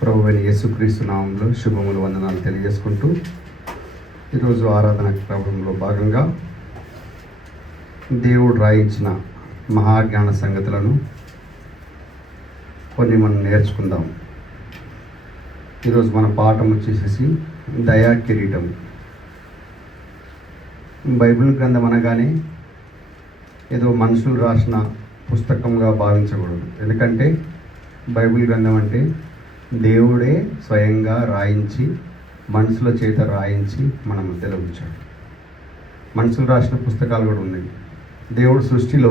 ప్రభువైన యేసుక్రీస్తు నామంలో శుభములు వందనాలు తెలియజేసుకుంటూ ఈరోజు ఆరాధన క్రమంలో భాగంగా దేవుడు రాయించిన మహాజ్ఞాన సంగతులను కొన్ని మనం నేర్చుకుందాం. ఈరోజు మన పాఠం వచ్చేసేసి దయా కిరీటం. బైబిల్ గ్రంథం అనగానే ఏదో మనుషులు రాసిన పుస్తకంగా భావించకూడదు. ఎందుకంటే బైబిల్ గ్రంథం అంటే దేవుడే స్వయంగా రాయించి మనుషుల చేత రాయించి మన మధ్యలో ఉంచాడు. మనుషులు రాసిన పుస్తకాలు కూడా ఉన్నాయి. దేవుడు సృష్టిలో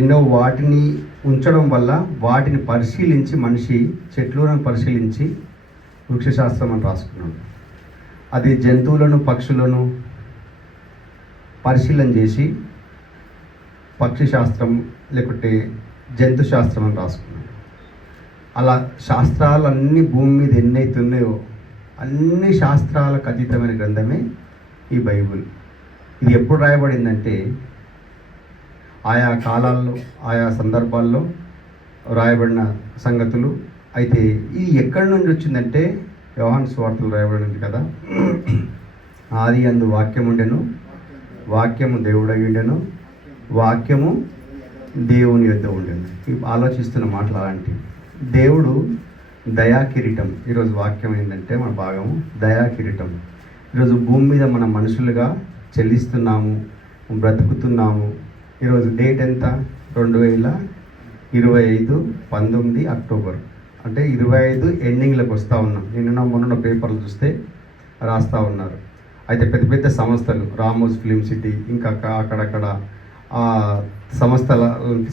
ఎన్నో వాటిని ఉంచడం వల్ల వాటిని పరిశీలించి మనిషి చెట్లను పరిశీలించి వృక్షశాస్త్రం అని రాసుకున్నాడు. అది జంతువులను పక్షులను పరిశీలన చేసి పక్షి శాస్త్రం లేకుంటే జంతు శాస్త్రం అని రాసుకున్నాడు. అలా శాస్త్రాలన్నీ భూమి మీద ఎన్నైతే ఉన్నాయో అన్ని శాస్త్రాలకు అతీతమైన గ్రంథమే ఈ బైబిల్. ఇది ఎప్పుడు రాయబడిందంటే ఆయా కాలాల్లో ఆయా సందర్భాల్లో రాయబడిన సంగతులు. అయితే ఇది ఎక్కడి నుంచి వచ్చిందంటే యోహాను సువార్తలు రాయబడింది కదా. ఆది యందు వాక్యం ఉండెను, వాక్యము దేవుడై ఉండెను, వాక్యము దేవుని యొద్ద ఉండెను. ఆలోచిస్తున్న మాటలు అలాంటివి. దేవుడు దయా కిరీటం. ఈరోజు వాక్యం ఏంటంటే మన భాగము దయా కిరీటం. ఈరోజు భూమి మీద మన మనుషులుగా చెల్లిస్తున్నాము, బ్రతుకుతున్నాము. ఈరోజు డేట్ ఎంత? 2025 19 అక్టోబర్. అంటే 25 ఎండింగ్లకు వస్తూ ఉన్నాం. మొన్న పేపర్లు చూస్తే రాస్తూ ఉన్నారు. అయితే పెద్ద పెద్ద సంస్థలు, రామోస్ ఫిలిం సిటీ, ఇంకా అక్కడక్కడ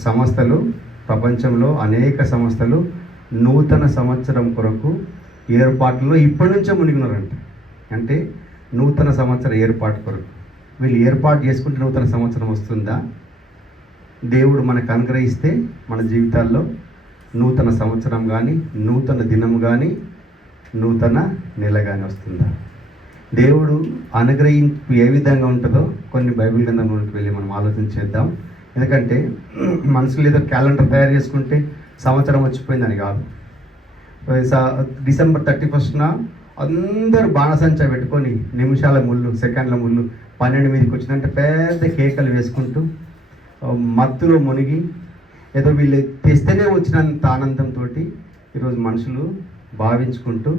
సంస్థలు ప్రపంచంలో అనేక సంస్థలు నూతన సంవత్సరం కొరకు ఏర్పాట్లలో ఇప్పటి నుంచే మునిగినారంట. అంటే నూతన సంవత్సర ఏర్పాటు కొరకు వీళ్ళు ఏర్పాటు చేసుకుంటే నూతన సంవత్సరం వస్తుందా? దేవుడు మనకు అనుగ్రహిస్తే మన జీవితాల్లో నూతన సంవత్సరం కానీ, నూతన దినం కానీ, నూతన నెల కానీ వస్తుందా? దేవుడు అనుగ్రహింపు ఏ విధంగా ఉంటుందో కొన్ని బైబిల్ గ్రంథంలోకి వెళ్ళి మనం ఆలోచన చేద్దాం. ఎందుకంటే మనుషులు ఏదో క్యాలెండర్ తయారు చేసుకుంటే సంవత్సరం వచ్చిపోయిందని కాదు. డిసెంబర్ 31న అందరూ బాణసంచా పెట్టుకొని నిమిషాల ముళ్ళు, సెకండ్ల ముళ్ళు 12 మీదకి వచ్చిందంటే పెద్ద కేకలు వేసుకుంటూ మత్తులో మునిగి ఏదో వీళ్ళు తెస్తేనే వచ్చినంత ఆనందంతో ఈరోజు మనుషులు భావించుకుంటూ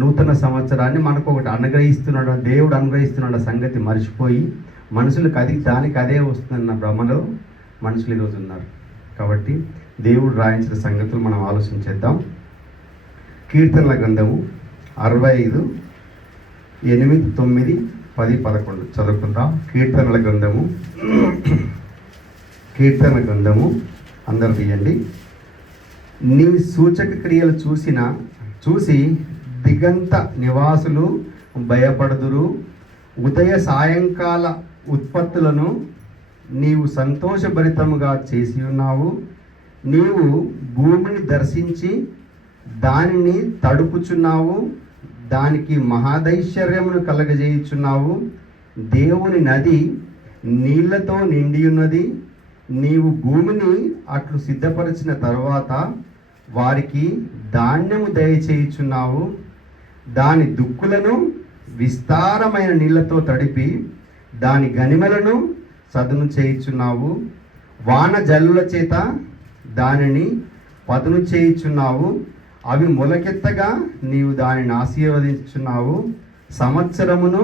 నూతన సంవత్సరాన్ని మనకు ఒకటి అనుగ్రహిస్తున్నాడు, దేవుడు అనుగ్రహిస్తున్నాడు సంగతి మర్చిపోయి మనుషులకు దానికి అదే వస్తుందన్న భ్రమలో మనుషులు ఈరోజు ఉన్నారు. కాబట్టి దేవుడు రాయించిన సంగతులు మనం ఆలోచించేద్దాం. కీర్తనల గ్రంథము 65 8 9 10 11 చదువుకుందాం. కీర్తనల గ్రంథము అందరు తీయండి. నీ సూచక క్రియలు చూసి దిగంత నివాసులు భయపడుదురు. ఉదయ సాయంకాల ఉత్పత్తులను నీవు సంతోషభరితముగా చేసి ఉన్నావు. నీవు భూమిని దర్శించి దానిని తడుపుచున్నావు, దానికి మహాదైశ్వర్యమును కలగజేయుచున్నావు. దేవుని నది నీళ్లతో నిండి ఉన్నది. నీవు భూమిని అట్లు సిద్ధపరిచిన తరువాత వారికి ధాన్యము దయచేయుచున్నావు. దాని దుక్కులను విస్తారమైన నీళ్లతో తడిపి దాని గనిమలను సదును చేయుచున్నావు. వాన జల్లుల చేత దానిని పదును చేయుచున్నావు. అవి మొలకెత్తగా నీవు దానిని ఆశీర్వదించుచున్నావు. సంవత్సరమును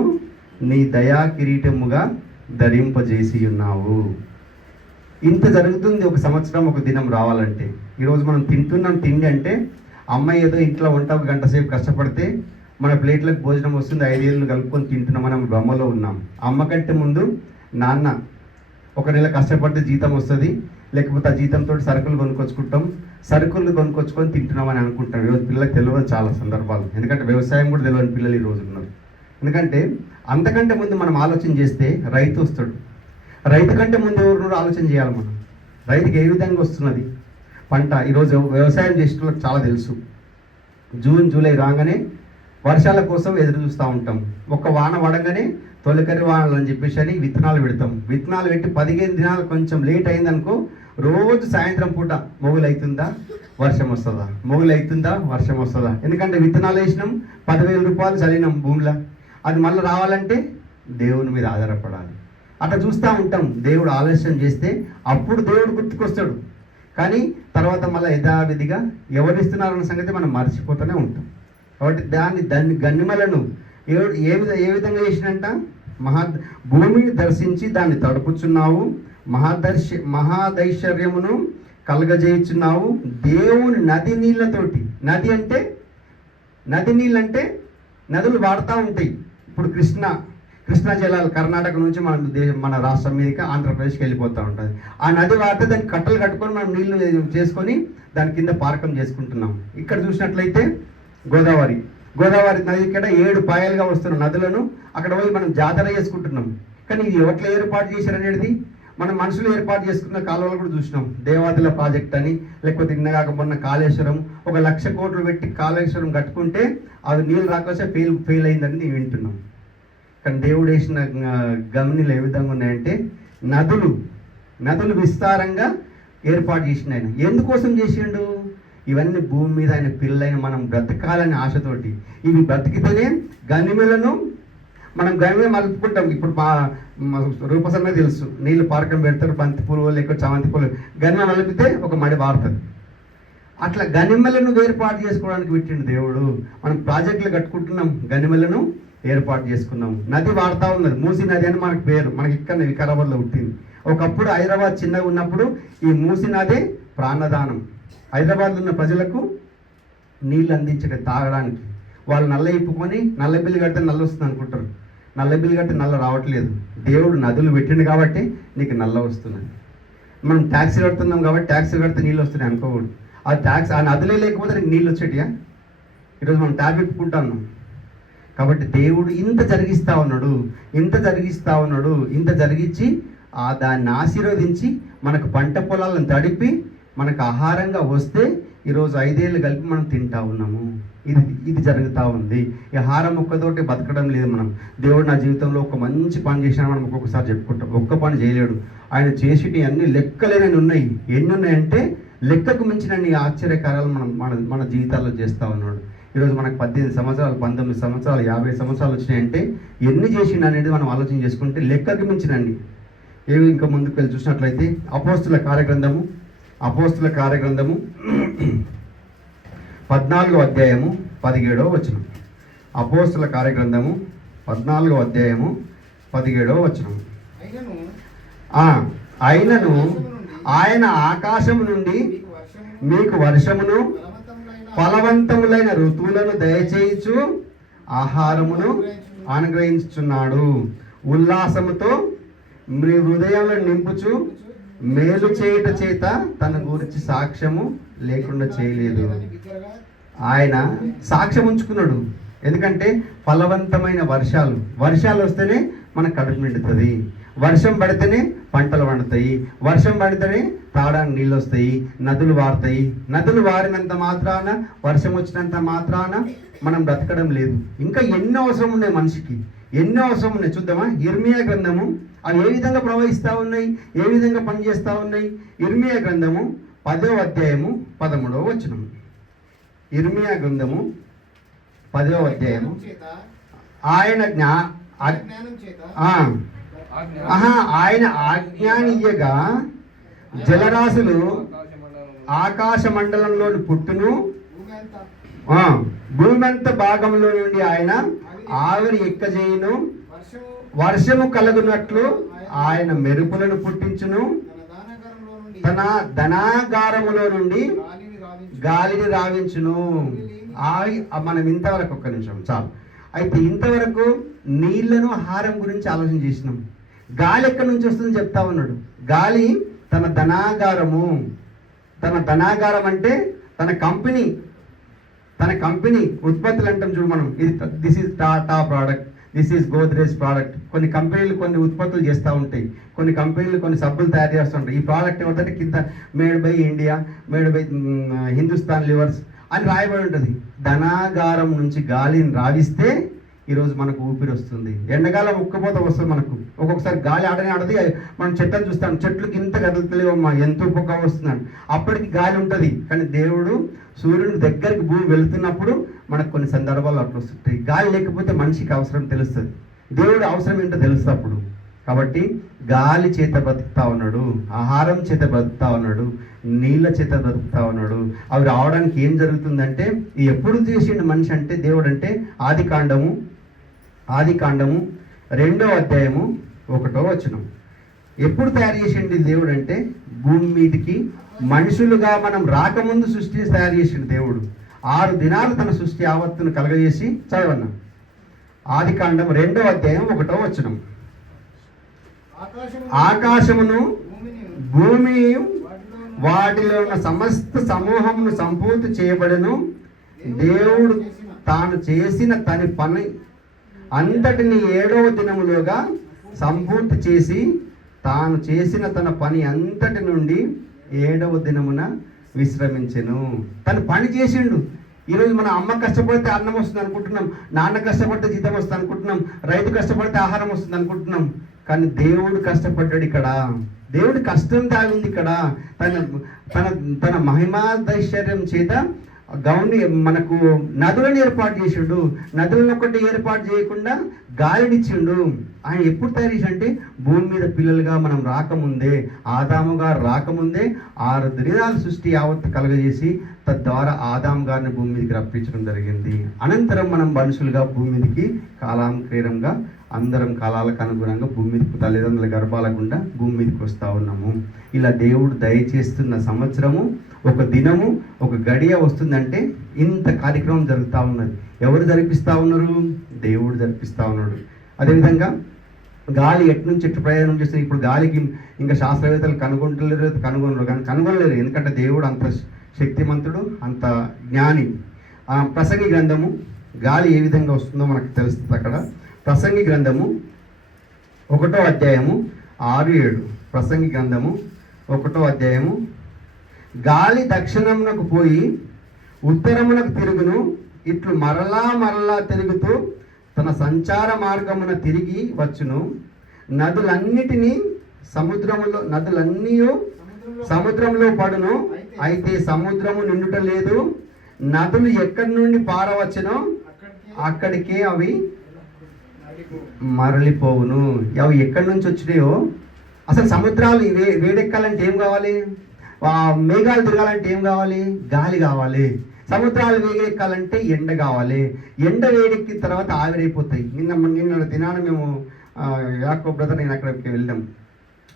నీ దయా కిరీటముగా ధరింపజేసి ఉన్నావు. ఇంత జరుగుతుంది ఒక సంవత్సరం, ఒక దినం రావాలంటే. ఈరోజు మనం తింటున్నాం తిండి అంటే అమ్మాయి ఏదో ఇంట్లో వంట ఒక గంట సేపు కష్టపడితే మన ప్లేట్లకు భోజనం వస్తుంది, 5 ఏళ్ళు కలుపుకొని తింటున్నాం. మనం బొమ్మలో ఉన్నాం. అమ్మ కంటే ముందు నాన్న ఒక నెల కష్టపడితే జీతం వస్తుంది, లేకపోతే ఆ జీతంతో సరుకులు కొనుక్కొచ్చుకుంటాం, సరుకులు కొనుక్కొచ్చుకొని తింటున్నామని అనుకుంటాం. ఈరోజు పిల్లలకు తెలియదు చాలా సందర్భాలు. ఎందుకంటే వ్యవసాయం కూడా తెలియని పిల్లలు ఈరోజు ఉన్నారు. ఎందుకంటే అంతకంటే ముందు మనం ఆలోచన చేస్తే రైతు వస్తాడు. రైతు కంటే ముందు ఎవరు ఆలోచన చేయాలి మనం. రైతుకి ఏ విధంగా వస్తున్నది పంట. ఈరోజు వ్యవసాయం చేసే వాళ్ళకి చాలా తెలుసు. జూన్ జూలై రాగానే వర్షాల కోసం ఎదురు చూస్తూ ఉంటాం. ఒక వాన పడగానే తొలకరి వానలు అని చెప్పేసి అని విత్తనాలు పెడతాం. విత్తనాలు పెట్టి 15 దినాలు కొంచెం లేట్ అయిందనుకో రోజు సాయంత్రం పూట మొగులు అవుతుందా వర్షం వస్తుందా, మొగులు అవుతుందా వర్షం వస్తుందా. ఎందుకంటే విత్తనాలు వేసినాం, 10,000 రూపాయలు చదివినాం భూమిలో, అది మళ్ళీ రావాలంటే దేవుని మీద ఆధారపడాలి. అట్లా చూస్తూ ఉంటాం. దేవుడు ఆలస్యం చేస్తే అప్పుడు దేవుడు గుర్తుకొస్తాడు, కానీ తర్వాత మళ్ళీ యథావిధిగా ఎవరిస్తున్నారన్న సంగతి మనం మర్చిపోతూనే ఉంటాం. కాబట్టి దాన్ని గనిమలను ఏ విధంగా చేసినంట, భూమిని దర్శించి దాన్ని తడుపుచున్నావు, మహాదైశ్వర్యమును కలగజేయుచున్నావు. దేవుని నది నీళ్ళతోటి, నది నీళ్ళంటే నదులు వాడుతూ ఉంటాయి. ఇప్పుడు కృష్ణా జలాలు కర్ణాటక నుంచి మన రాష్ట్రం మీదకి ఆంధ్రప్రదేశ్కి వెళ్ళిపోతూ ఉంటుంది. ఆ నది వాడితే దాన్ని కట్టలు కట్టుకొని మనం నీళ్లు చేసుకొని దాని కింద పారకం చేసుకుంటున్నాం. ఇక్కడ చూసినట్లయితే గోదావరి నది ఇక్కడ 7 పాయలుగా వస్తున్న నదులను అక్కడ పోయి మనం జాతర చేసుకుంటున్నాం. కానీ ఇది ఎవట్లా ఏర్పాటు చేశారనేది మనం మనుషులు ఏర్పాటు చేసుకున్న కాలువలు కూడా చూసినాం. దేవాదుల ప్రాజెక్ట్ అని, లేకపోతే ఇన్నగాక మొన్న కాళేశ్వరం 1,00,000 కోట్లు పెట్టి కాళేశ్వరం కట్టుకుంటే అది నీళ్ళు రాకపోతే ఫెయిల్ అయిందని నేను వింటున్నాం. కానీ దేవుడు వేసిన గమనిలు ఏ విధంగా ఉన్నాయంటే నదులు విస్తారంగా ఏర్పాటు చేసిన ఆయన ఎందుకోసం చేసిండు? ఇవన్నీ భూమి మీద ఆయన పిల్లలైన మనం బ్రతకాలనే ఆశతోటి. ఇవి బ్రతికితేనే గనిమెలను మనం గనిమె మలుపుకుంటాం. ఇప్పుడు రూపసంగా తెలుసు, నీళ్ళు పారకం పెడతారు, బంతి పూలు లేకపోతే చామంతి పూలు, గనిమ మలిపితే ఒక మడి వారుతుంది. అట్లా గనిమెలను ఏర్పాటు చేసుకోవడానికి పెట్టిండు దేవుడు. మనం ప్రాజెక్టులు కట్టుకుంటున్నాం, గనిమెలను ఏర్పాటు చేసుకున్నాం. నది వాడుతూ ఉన్నది, మూసీ నది అని మనకు పేరు. మనకి ఇక్కడ వికారాబాద్లో పుట్టింది. ఒకప్పుడు హైదరాబాద్ చిన్నగా ఉన్నప్పుడు ఈ మూసీ నదే ప్రాణదానం. హైదరాబాద్లో ఉన్న ప్రజలకు నీళ్ళు అందించడం తాగడానికి. వాళ్ళు నల్ల ఇప్పుకొని నల్ల బిల్లు కడితే నల్ల వస్తుంది అనుకుంటారు. నల్ల బిల్లు కడితే నల్ల రావట్లేదు. దేవుడు నదులు పెట్టిండు కాబట్టి నీకు నల్ల వస్తున్నది. మనం ట్యాక్సీ కడుతున్నాం కాబట్టి ట్యాక్సీ కడితే నీళ్ళు వస్తున్నాయి అనుకోకూడదు. ఆ నదులే లేకపోతే నీకు నీళ్ళు వచ్చేటియా? ఈరోజు మనం ట్యాప్ ఇప్పుకుంటాం. కాబట్టి దేవుడు ఇంత జరిగిస్తూ ఉన్నాడు, ఇంత జరిగించి దాన్ని ఆశీర్వదించి మనకు పంట పొలాలను తడిపి మనకు ఆహారంగా వస్తే ఈరోజు 5 ఏళ్ళు కలిపి మనం తింటా ఉన్నాము. ఇది జరుగుతూ ఉంది. ఈ ఆహారం ఒక్కతోటి బతకడం లేదు మనం. దేవుడు నా జీవితంలో ఒక మంచి పని చేసినా మనం ఒక్కొక్కసారి చెప్పుకుంటాం. ఒక్క పని చేయలేడు. ఆయన చేసేటి అన్ని లెక్కలేనని ఉన్నాయి. ఎన్ని ఉన్నాయంటే లెక్కకు మించిన ఆశ్చర్యకారాలు మన జీవితాల్లో చేస్తూ ఉన్నాడు. ఈరోజు మనకు 18 సంవత్సరాలు, 19 సంవత్సరాలు, 50 సంవత్సరాలు వచ్చినాయంటే ఎన్ని చేసిండు అనేది మనం ఆలోచన చేసుకుంటే లెక్కకు మించినండి. ఏవి ఇంకా ముందుకు వెళ్ళి చూసినట్లయితే అపోస్తుల కార్యగ్రంథము 14వ అధ్యాయము 17వ వచనం. అపోస్తుల కార్యగ్రంథము 14వ అధ్యాయము 17వ వచనం. అయినను ఆయన ఆకాశము నుండి మీకు వర్షమును ఫలవంతములైన ఋతువులను దయచేయచ్చు ఆహారమును అనుగ్రహించుచున్నాడు. ఉల్లాసముతో మీ హృదయంలో నింపుచు మేలు చేయట చేత తన గురించి సాక్ష్యము లేకుండా చేయలేదు. ఆయన సాక్ష్యం ఉంచుకున్నాడు. ఎందుకంటే ఫలవంతమైన వర్షాలు వస్తేనే మనకు కడుపు నిండుతుంది. వర్షం పడితేనే పంటలు పండుతాయి. వర్షం పడితేనే తాగడానికి నీళ్ళు వస్తాయి, నదులు వారుతాయి. నదులు వారినంత మాత్రాన, వర్షం వచ్చినంత మాత్రాన మనం బ్రతకడం లేదు. ఇంకా ఎన్నో అవసరం ఉన్నాయి మనిషికి, ఎన్నో అవసరం ఉన్నాయి. చూద్దామా? ఇర్మియా గ్రంథము అవి ఏ విధంగా ప్రవహిస్తూ ఉన్నాయి, ఏ విధంగా పనిచేస్తూ ఉన్నాయి. ఇర్మియా గ్రంథము 10వ అధ్యాయము 13వ వచనం. ఇర్మియా గ్రంథము 10వ అధ్యాయము. ఆయన ఆయన ఆజ్ఞానియగా జలరాశులు ఆకాశ మండలంలోని పుట్టును, భూమంత భాగంలో నుండి ఆయన ఆవిరి ఎక్కజేయును. వర్షము కలుగునట్లు ఆయన మెరుపులను పుట్టించును. తన ధనాగారములో నుండి గాలిని రావించును. మనం ఇంతవరకు ఒక్క నిమిషం చాలు. అయితే ఇంతవరకు నీళ్లను, ఆహారం గురించి ఆలోచన చేసినాం. గాలి ఎక్కడి నుంచి వస్తుందని చెప్తా ఉన్నాడు. గాలి తన ధనాగారం అంటే తన కంపెనీ ఉత్పత్తులు అంటాం చూడు మనం. This is Tata product, this is Godrej product. కొన్ని కంపెనీలు కొన్ని ఉత్పత్తులు చేస్తూ ఉంటాయి. కొన్ని కంపెనీలు కొన్ని సబ్బులు తయారు చేస్తూ ఉంటాయి. ఈ ప్రోడక్ట్ ఏమంటే కింద made by India, made by Hindustan levers అని రాయబడి ఉంటుంది. ధనాగారం నుంచి గాలిని రావిస్తే ఈరోజు మనకు ఊపిరి వస్తుంది. ఎండాకాలం ఉక్కపోత వస్తుంది మనకు. ఒక్కొక్కసారి గాలి ఆడనే ఆడది. మనం చెట్లను చూస్తాం, చెట్లకి ఇంత కదలతలేవమ్మా, ఎంత ఉప్పగా వస్తుందని. అప్పటికి గాలి ఉంటుంది, కానీ దేవుడు సూర్యుని దగ్గరికి భూమి వెళుతున్నప్పుడు మనకు కొన్ని సందర్భాలు అట్లా వస్తుంటాయి. గాలి లేకపోతే మనిషికి అవసరం తెలుస్తుంది, దేవుడు అవసరం ఏంటో తెలుస్తుంది అప్పుడు. కాబట్టి గాలి చేత బ్రతుకుతా ఉన్నాడు, ఆహారం చేత బ్రతుకుతా ఉన్నాడు, నీళ్ళ చేత బ్రతుకుతా ఉన్నాడు. అవి రావడానికి ఏం జరుగుతుందంటే, ఎప్పుడు చేసిండు మనిషి అంటే దేవుడు అంటే ఆది కాండము 2వ అధ్యాయము 1వ వచనం. ఎప్పుడు తయారు చేసిండు దేవుడు అంటే, భూమి మీదకి మనుషులుగా మనం రాకముందు సృష్టి తయారు చేసిండు దేవుడు. 6 దినాలు తన సృష్టి యావత్తును కలగజేసి, చదవన్నా ఆది కాండం 2వ అధ్యాయం 1వ వచనం. ఆకాశమును భూమి వాటిలో ఉన్న సమస్త సమూహమును సంపూర్తి చేయబడను. దేవుడు తాను చేసిన తన పని అంతటిని 7వ దినములోగా సంపూర్తి చేసి, తాను చేసిన తన పని అంతటి నుండి 7వ దినమున విశ్రమించెను. తను పని చేసిండు. ఈరోజు మన అమ్మ కష్టపడితే అన్నం వస్తుంది అనుకుంటున్నాం, నాన్న కష్టపడితే జీతం వస్తుంది అనుకుంటున్నాం, రైతు కష్టపడితే ఆహారం వస్తుంది అనుకుంటున్నాం. కానీ దేవుడు కష్టపడ్డాడు ఇక్కడ. దేవుడు కష్టం తాగింది ఇక్కడ. తన తన తన మహిమాధైశ్వర్యం చేత మనకు నదులను ఏర్పాటు చేసిండు. నదులను ఒకటి ఏర్పాటు చేయకుండా గాలినిచ్చిండు. ఆయన ఎప్పుడు తయారు చేసి అంటే, భూమి మీద పిల్లలుగా మనం రాకముందే, ఆదాము గారు రాకముందే 6 దినాల సృష్టి యావత్తు కలగజేసి, తద్వారా ఆదాము గారిని భూమి మీదకి రప్పించడం జరిగింది. అనంతరం మనం మనుషులుగా భూమి మీదకి కాలాంక్రీరంగా అందరం కాలాలకు అనుగుణంగా భూమి మీదకి తల్లిదండ్రుల గర్భాల గుండా భూమి మీదకి వస్తూ ఉన్నాము. ఇలా దేవుడు దయచేస్తున్న సంవత్సరము, ఒక దినము, ఒక గడియ వస్తుందంటే ఇంత కార్యక్రమం జరుగుతూ ఉన్నది. ఎవరు జరిపిస్తూ ఉన్నారు? దేవుడు జరిపిస్తూ ఉన్నాడు. అదేవిధంగా గాలి ఎట్నుంచి ఎట్టు ప్రయాణం చేస్తుంది. ఇప్పుడు గాలికి ఇంకా శాస్త్రవేత్తలు కనుగొనలేరు. ఎందుకంటే దేవుడు అంత శక్తిమంతుడు, అంత జ్ఞాని. ప్రసంగి గ్రంథము, గాలి ఏ విధంగా వస్తుందో మనకు తెలుస్తుంది అక్కడ. ప్రసంగి గ్రంథము 1వ అధ్యాయము 6-7. ప్రసంగి గ్రంథము 1వ అధ్యాయము. గాలి దక్షిణమునకు పోయి ఉత్తరమునకు తిరుగును, ఇట్లు మరలా తిరుగుతూ తన సంచార మార్గమున తిరిగి వచ్చును. నదులన్నీ సముద్రంలో పడును, అయితే సముద్రము నిండుట లేదు. నదులు ఎక్కడి నుండి పారవచ్చునో అక్కడికే అవి మరలిపోవును. అవి ఎక్కడి నుంచి వచ్చినాయో, అసలు సముద్రాలు వేడెక్కాలంటే ఏం కావాలి? మేఘాలు తిరగాలంటే ఏం కావాలి? గాలి కావాలి. సముద్రాలు వేగెక్కాలంటే ఎండ కావాలి. ఎండ వేడెక్కిన తర్వాత ఆవిరైపోతాయి. నిన్న దినాన మేము యాకోబ్ బ్రదర్ నేను అక్కడికి వెళ్ళాం.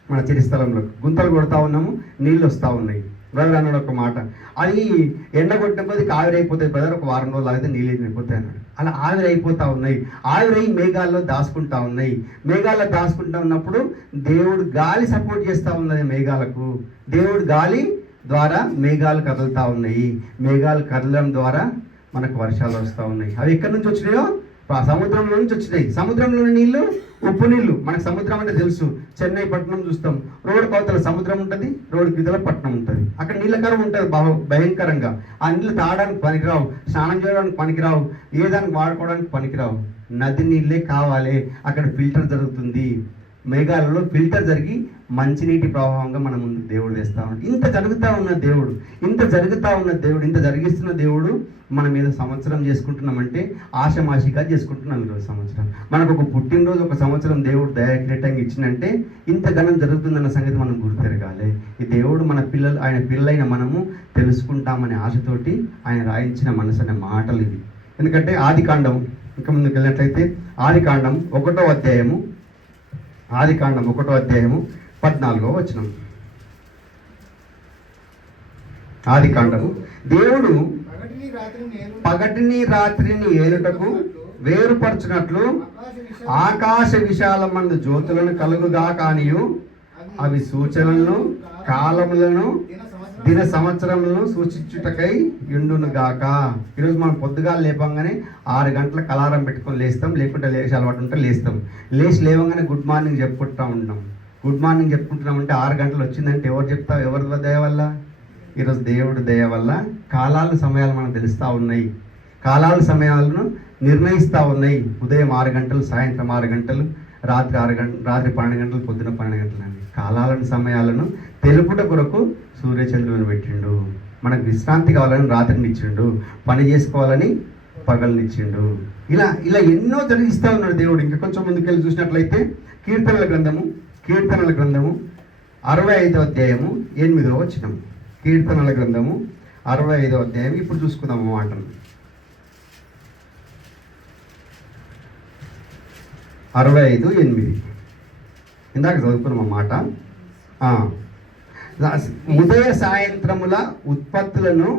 మన చిరిస్థలంలో గుంతలు కొడతా ఉన్నాము, నీళ్ళు వస్తూ ఉన్నాయి. బ్రదర్ అన్నాడు ఒక మాట, అది ఎండ కొట్టిన కొద్దికి ఆవిరైపోతాయి బ్రదర్, ఒక వారం రోజులు ఆగితే నీళ్ళు అయిపోతాయి అన్నాడు. అలా ఆవిరైపోతూ ఉన్నాయి. ఆవిరై మేఘాల్లో దాచుకుంటా ఉన్నాయి. మేఘాల్లో దాచుకుంటా ఉన్నప్పుడు దేవుడు గాలి సపోర్ట్ చేస్తూ ఉన్నది మేఘాలకు. దేవుడు గాలి ద్వారా మేఘాలు కదులుతూ ఉన్నాయి. మేఘాలు కదలడం ద్వారా మనకు వర్షాలు వస్తూ ఉన్నాయి. అవి ఎక్కడి నుంచి వచ్చినాయో? సముద్రంలో నుంచి వచ్చినాయి. సముద్రంలోని నీళ్లు ఉప్పు నీళ్లు. మనకు సముద్రం అంటే తెలుసు, చెన్నై పట్టణం చూస్తాం, రోడ్డు కవతల సముద్రం ఉంటుంది, రోడ్డు కిందల పట్టణం ఉంటుంది. అక్కడ నీళ్ళ కరువు ఉంటుంది భయంకరంగా. ఆ నీళ్ళు తాగడానికి పనికిరావు, స్నానం చేయడానికి పనికిరావు, ఏ దానికి వాడుకోవడానికి పనికిరావు. నది నీళ్ళే కావాలి. అక్కడ ఫిల్టర్ జరుగుతుంది. మేఘాలలో ఫిల్టర్ జరిగి మంచినీటి ప్రవాహంగా మన ముందు దేవుడు తెస్తా ఉన్నాడు. ఇంత జరుగుతూ ఉన్న దేవుడు, ఇంత జరిగిస్తున్న దేవుడు మన మీద సంవత్సరం చేసుకుంటున్నామంటే ఆశమాషిగా చేసుకుంటున్నాం. ఈరోజు సంవత్సరం మనకు ఒక పుట్టినరోజు, ఒక సంవత్సరం దేవుడు దయాకిరీటంగా ఇచ్చినంటే ఇంత ఘనం జరుగుతుందన్న సంగతి మనం గుర్తెరగాలి. ఈ దేవుడు ఆయన పిల్లలైన మనము తెలుసుకుంటామనే ఆశతోటి ఆయన రాయించిన మనసు అనే మాటలు ఇవి. ఎందుకంటే ఆది కాండం ఇంకా ముందుకు వెళ్ళినట్లయితే ఆది కాండం 1వ అధ్యాయము 14వ వచనం. ఆది కాండము. దేవుడు పగటిని రాత్రిని ఏలుటకు వేరుపరచునట్లు ఆకాశ విశాలమందు జ్యోతులను కలుగుగా కానియు, అవి సూచనలను, కాలములను, దిన సంవత్సరములను సూచించుటకై యుండును గాక. ఈరోజు మనం పొద్దుగా లేపంగానే 6 గంటలకు అలారం పెట్టుకొని లేస్తాం, లేకుంటే లేచి అలవాటు ఉంటే లేస్తాం. లేచి లేవగానే గుడ్ మార్నింగ్ చెప్పుకుంటూ ఉంటాం. గుడ్ మార్నింగ్ చెప్పుకుంటున్నామంటే 6 గంటలు వచ్చిందంటే ఎవరి దయ వల్ల? ఈరోజు దేవుడి దయ వల్ల కాలాలు సమయాలు మనకు తెలుస్తూ ఉన్నాయి. కాలాల సమయాలను నిర్ణయిస్తూ ఉన్నాయి. ఉదయం 6 గంటలు, సాయంత్రం 6 గంటలు, రాత్రి 12 గంటలు, పొద్దున 12 గంటలు అని కాలాలను సమయాలను తెలుపుట కొరకు సూర్యచంద్రులను పెట్టిండు. మనకు విశ్రాంతి కావాలని రాత్రిని ఇచ్చిండు, పని చేసుకోవాలని పగలనిచ్చిండు. ఇలా ఇలా ఎన్నో జరిగిస్తూ ఉన్నాడు దేవుడు. ఇంకా కొంచెం ముందుకెళ్ళి చూసినట్లయితే కీర్తనల గ్రంథము 65వ అధ్యాయము 8వ వచనం. కీర్తనల గ్రంథము 65వ అధ్యాయం ఇప్పుడు చూసుకుందాం మాటను. 65:8 ఇందాక చదువుకున్నాం మాట. ఉదయ సాయంత్రముల ఉత్పత్తులను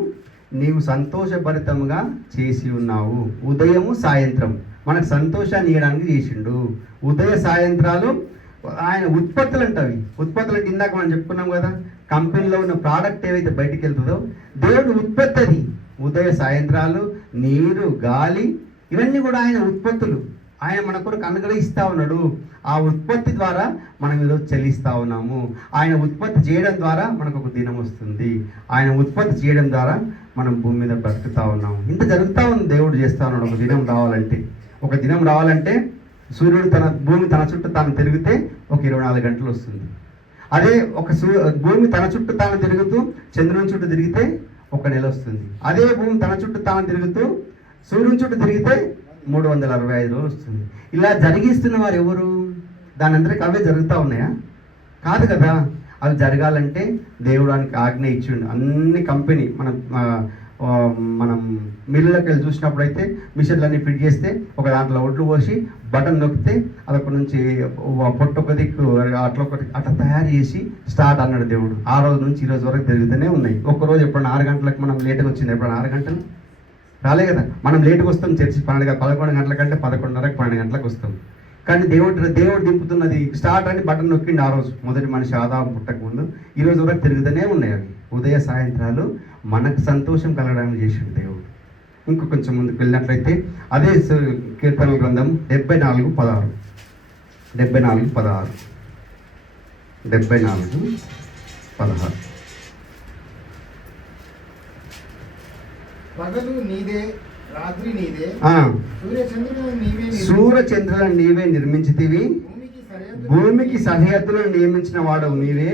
నీవు సంతోషభరితముగా చేసి ఉన్నావు. ఉదయము సాయంత్రం మనకు సంతోషాన్ని ఇవ్వడానికి చేసిండు. ఉదయ సాయంత్రాలు ఆయన ఉత్పత్తులు అంటవి. ఉత్పత్తులు అంటే ఇందాక మనం చెప్పుకున్నాం కదా, కంపెనీలో ఉన్న ప్రోడక్ట్ ఏవైతే బయటికి వెళ్తుందో దేవుడు ఉత్పత్తి అది. ఉదయ సాయంత్రాలు, నీరు, గాలి ఇవన్నీ కూడా ఆయన ఉత్పత్తులు. ఆయన మన కొరకు అనుగ్రహిస్తూ ఉన్నాడు. ఆ ఉత్పత్తి ద్వారా మనం ఈరోజు చెల్లిస్తూ ఉన్నాము. ఆయన ఉత్పత్తి చేయడం ద్వారా మనకు ఒక దినం వస్తుంది. ఆయన ఉత్పత్తి చేయడం ద్వారా మనం భూమి మీద బ్రతుకుతూ ఉన్నాము. ఇంత జరుగుతూ ఉంది. దేవుడు చేస్తూ ఉన్నాడు. ఒక దినం రావాలంటే సూర్యుడు భూమి తన చుట్టూ తాను తిరిగితే ఒక 24 గంటలు వస్తుంది. అదే భూమి తన చుట్టూ తాను తిరుగుతూ చంద్రుని చుట్టూ తిరిగితే ఒక నెల వస్తుంది. అదే భూమి తన చుట్టూ తాను తిరుగుతూ సూర్యుని చుట్టూ తిరిగితే 365 రోజులు వస్తుంది. ఇలా జరిగిస్తున్న వారు ఎవరు? దాని అందరికి అవే జరుగుతూ ఉన్నాయా? కాదు కదా. అవి జరగాలంటే దేవుడానికి ఆజ్ఞ ఇచ్చిండు. అన్ని కంపెనీ మనం మిల్లులోకి వెళ్ళి చూసినప్పుడు అయితే మిషన్లన్నీ ఫిట్ చేస్తే ఒక దాంట్లో ఒడ్లు పోసి బటన్ నొక్కితే అదొక నుంచి పొట్టొక దిక్కు అట్లా తయారు చేసి స్టార్ట్ అన్నాడు దేవుడు. ఆ రోజు నుంచి ఈ రోజు వరకు తిరుగుతూనే ఉన్నాయి. ఒక్కరోజు ఎప్పుడన్నా 6 గంటలకు మనం లేట్గా వచ్చింది, ఎప్పుడన్నా 6 గంటలు రాలే కదా. మనం లేటుగా వస్తాం చర్చి 11 గంటల కంటే 11:30, 12 గంటలకు వస్తాం. కానీ దేవుడు దింపుతున్నది స్టార్ట్ అని బటన్ నొక్కిండి. ఆ రోజు మొదటి మనిషి ఆదాము పుట్టక ముందు ఈ రోజు వరకు తిరుగుతూనే ఉన్నాయి అవి. ఉదయ సాయంత్రాలు మనకు సంతోషం కలగడానికి చేసిండు దేవుడు. ఇంకో కొంచెం ముందుకు వెళ్ళినట్లయితే అదే కీర్తనల గ్రంథం 74:16 పగలు నీదే, రాత్రి నీదే, సూర్యచంద్రులను నీవే నిర్మించితివి, భూమికి సరిహద్దులను నియమించిన వాడవు నీవే,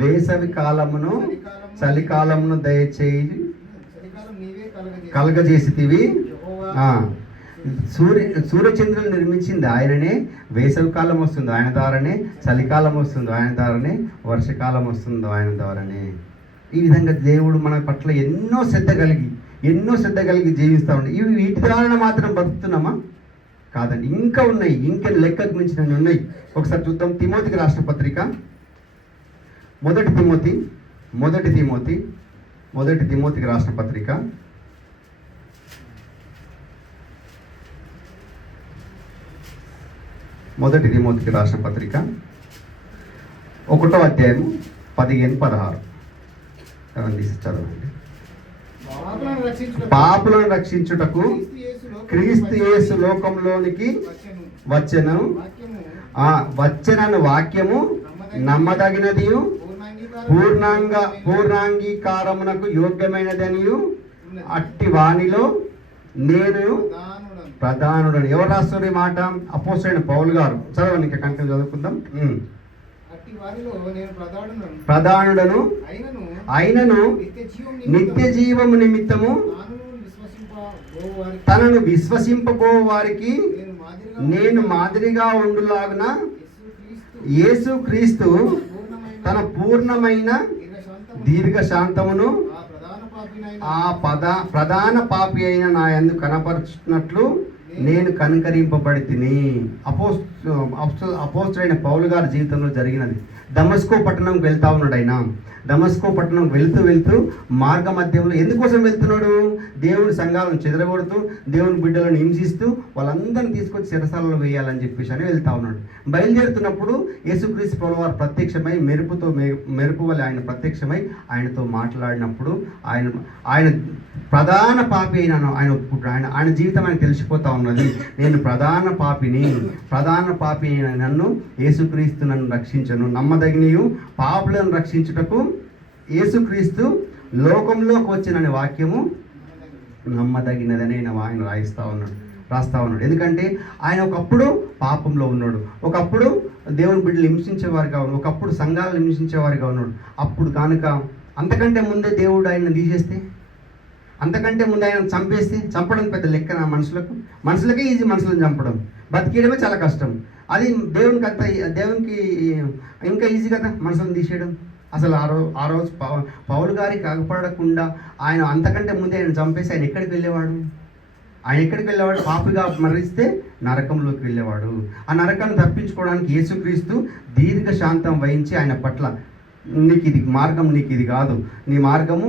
వేసవి కాలమును చలికాలమును దయచేయి కలగజేసితివి. సూర్యచంద్రులు నిర్మించింది ఆయననే. వేసవి కాలం వస్తుంది ఆయన ద్వారానే, చలికాలం వస్తుంది ఆయన ద్వారానే, వర్షకాలం వస్తుంది ఆయన ద్వారానే. ఈ విధంగా దేవుడు మన పట్ల ఎన్నో శ్రద్ధ కలిగి జీవిస్తూ ఉండే. ఇవి వీటి ద్వారా మాత్రం బతుకుతున్నామా? కాదండి, ఇంకా ఉన్నాయి. ఇంకా లెక్కకు మించినవి ఉన్నాయి. ఒకసారి చూద్దాం. తిమోతికి రాసిన పత్రిక మొదటి తిమోతికి రాసిన పత్రిక 1వ అధ్యాయము 15-16 చదవండి. పాపులను రక్షించుటకు క్రీస్తు యేసు లోకంలోనికి వచ్చెను. వాక్యము నమ్మదగినది, పూర్ణాంగీకారమునకు యోగ్యమైనదనియు అట్టి వానిలో నేను ప్రధానుడని. ఎవరు రాస్తారు ఈ మాట? అపోస్తలుడైన పౌలు గారు. చదవండి, ఇంకా కంటిన్యూ చదువుకుందాం. ప్రధానుడను అయినను నిత్య జీవము నిమిత్తము తనను విశ్వసింపబో వారికి నేను మాదిరిగా ఉండులాగున యేసుక్రీస్తు తన పూర్ణమైన దీర్ఘశాంతమును ఆ ప్రధాన పాపి అయిన నా యందు కనపరుచున్నట్లు నేను కనికరింపబడి తిని. అపోస్తలుడైన పౌలు గారి జీవితంలో జరిగినది. దమస్కో పట్టణంకి వెళ్తా ఉన్నాడు ఆయన. దమస్కో పట్టణం వెళ్తూ మార్గ మధ్యంలో ఎందుకోసం వెళ్తున్నాడు? దేవుని సంఘాలను చెదరగొడుతూ, దేవుని బిడ్డలను హింసిస్తూ వాళ్ళందరినీ తీసుకొచ్చి చెరసాలలో వేయాలని చెప్పేసి అని వెళ్తా ఉన్నాడు. బయలుదేరుతున్నప్పుడు యేసుక్రీస్తు ప్రభువారు ప్రత్యక్షమై మెరుపు వలె ఆయన ప్రత్యక్షమై ఆయనతో మాట్లాడినప్పుడు ఆయన ప్రధాన పాపి అయిన ఆయన ఒప్పుకుంటాడు. ఆయన జీవితం ఆయన తెలిసిపోతా ఉన్నది. నేను ప్రధాన పాపిని అయిన నన్ను యేసుక్రీస్తు నన్ను రక్షించను. నమ్మదగినయు పాపులను రక్షించుటకు యేసుక్రీస్తు లోకంలోకి వచ్చినని వాక్యము నమ్మదగినదని ఆయన రాస్తా ఉన్నాడు. ఎందుకంటే ఆయన ఒకప్పుడు పాపంలో ఉన్నాడు, ఒకప్పుడు దేవుని బిడ్డలు హింసించేవారుగా ఉన్నాడు, ఒకప్పుడు సంఘాలను హింసించేవారుగా ఉన్నాడు. అప్పుడు కనుక అంతకంటే ముందే దేవుడు ఆయన తీసేస్తే, అంతకంటే ముందు ఆయన చంపేస్తే, చంపడం పెద్ద లెక్కన మనుషులకే ఈజీ మనుషులను చంపడం, బతికేయడమే చాలా కష్టం. అది దేవునికి ఇంకా ఈజీ కదా మనుషులను తీసేయడం. అసలు ఆ రోజు పౌలు గారికి అగపడకుండా ఆయన అంతకంటే ముందే ఆయన చంపేసి ఆయన ఎక్కడికి వెళ్ళేవాడు? పాపిగా మరణిస్తే నరకంలోకి వెళ్ళేవాడు. ఆ నరకాన్ని తప్పించుకోవడానికి యేసుక్రీస్తు దీర్ఘశాంతం వహించి ఆయన పట్ల, నీకు ఇది మార్గం, నీకు ఇది కాదు, నీ మార్గము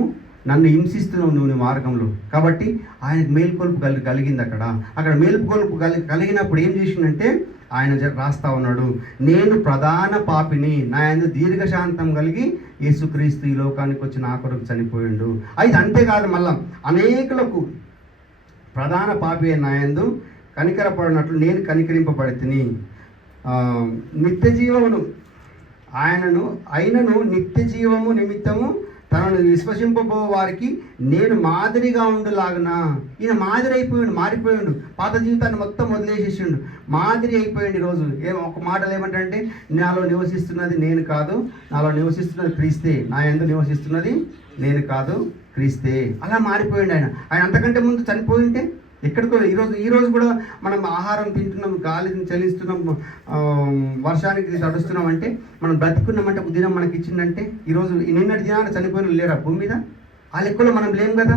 నన్ను హింసిస్తున్నావు నువ్వు నీ మార్గంలో. కాబట్టి ఆయనకు మేల్కొల్పు కలిగింది. అక్కడ మేల్కొల్పు కలిగినప్పుడు ఏం చేసిందంటే ఆయన రాస్తా ఉన్నాడు, నేను ప్రధాన పాపిని, నా యందు దీర్ఘశాంతం కలిగి యేసుక్రీస్తు ఈ లోకానికి వచ్చి నా కొరకు చనిపోయిండు. అయితే అంతేకాదు, మళ్ళా అనేకులకు ప్రధాన పాపి అయిన నా యందు కనికరపడినట్లు నేను కనికరింపబడితిని. నిత్య జీవమును అయినను నిత్య జీవము నిమిత్తము తనను విశ్వసింపబో వారికి నేను మాదిరిగా ఉండలాగున. ఈయన మాదిరి అయిపోయాడు, మారిపోయాడు, పాత జీవితాన్ని మొత్తం వదిలేసేసిండు, మాదిరి అయిపోయాడు. ఈరోజు ఒక మాటలు ఏమంటే, నాలో నివసిస్తున్నది నేను కాదు, నాలో నివసిస్తున్నది క్రీస్తే, నా యందు నివసిస్తున్నది నేను కాదు క్రీస్తే. అలా మారిపోయాడు ఆయన అంతకంటే ముందు చనిపోయి ఉంటే ఎక్కడికో ఈరోజు కూడా మనం ఆహారం తింటున్నాం, గాలిని చలిస్తున్నాం, వర్షానికి తడుస్తున్నాం అంటే, మనం బ్రతుకున్నామంటే ఒక దినం మనకి ఇచ్చిందంటే, ఈరోజు నిన్నటి దినాన చనిపోయిన లేరా భూమి మీద? ఆ లెక్కలో మనం లేము కదా.